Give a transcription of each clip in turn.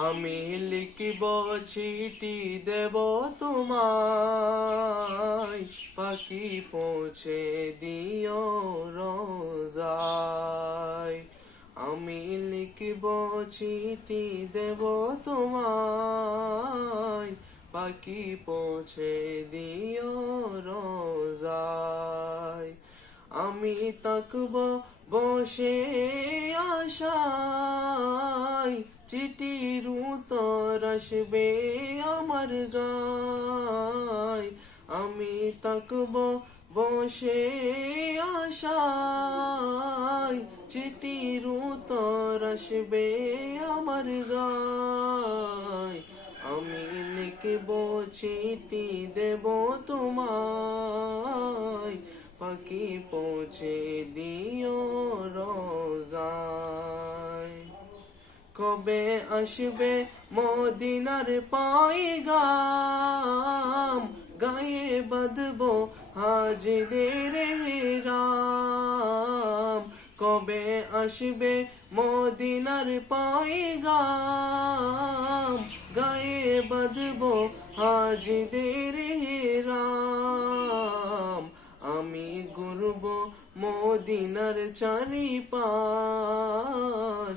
আমি লিখিব চিঠি দেব তোমায়। পাখি পৌঁছে দিও রোজায়। আমি লিখিব চিঠি দেব তোমায়। পাখি পৌঁছে দিও রোজায়। আমি তাকব বসে চিঠির উত্তর আসবে আমার গায়। আমি তাকব বসে আশায়। চিঠির উত্তর আসবে আমার গায়। আমি লিখব চিঠি, দেব তোমায়। পাখি পৌঁছে দিও রোজায়। কবে আসবে মদিনার পাইগাম গায়ে বাঁধবো হাজিদের রাম কবে আসবে মদিনার পাইগাম গায়ে বাঁধবো হাজিদের রাম আমি ঘুরব মদিনার চারি পাশ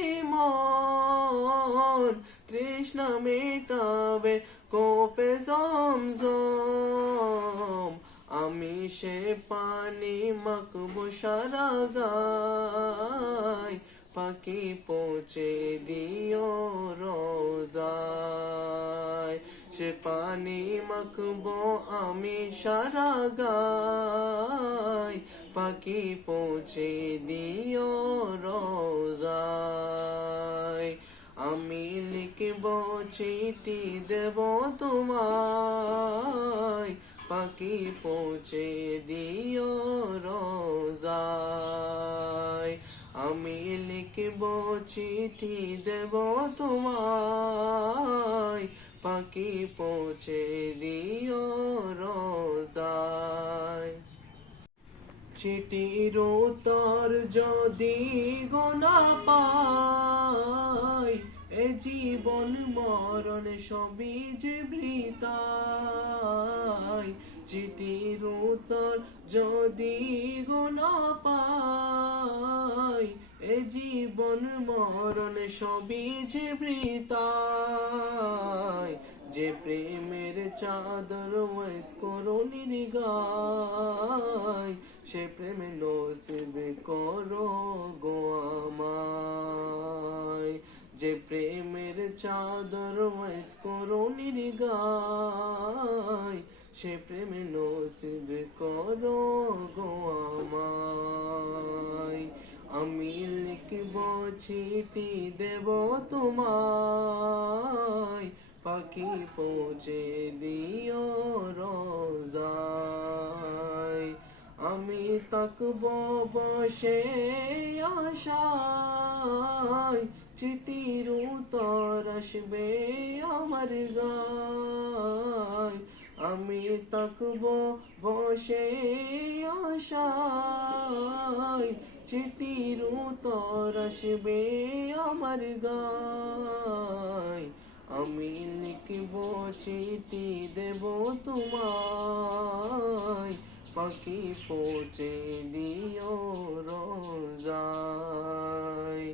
মন তৃষ্ণা মেটাবে কোফে জমজম। আমি সে পানি মাখবো সারা গায়, পাখি পৌঁছে দিও রোজায়। সে পানি মাখবো আমি সারা গায়, পাখি পৌঁছে দিও রোজায়। চিঠি দেব তোমায়। পাখি পৌঁছে দিও রোজায়। আমি লিখব চিঠি দেব তোমায়। পাখি পৌঁছে দিও রোজায়। চিঠির উত্তর যদি গোনা এ জীবন মরণ সবই যে বৃতাই চিঠির উত্তর যদি গোনা পাই, এ জীবন মরণ সবই যে বৃতাই যে প্রেমের চাদর ওয়াইস করুনির গায়, সে প্রেমে নসিব করো গো আমায় যে প্রেমের চাদর করুনির গায় সে প্রেমে নসিব করো গো আমায়। আমি লিখব চিঠি দেব তোমায়, পাখি পৌঁছে দিও রোজায়। আমি তাকব বসে আশায় চিঠির উত্তর আসবে আমার গায়। আমি তাকব বসে আশায়। চিঠির উত্তর আসবে আমার গায়। আমি লিখব চিঠি দেব তোমায়। পাখি পৌঁছে দিও রোজায়।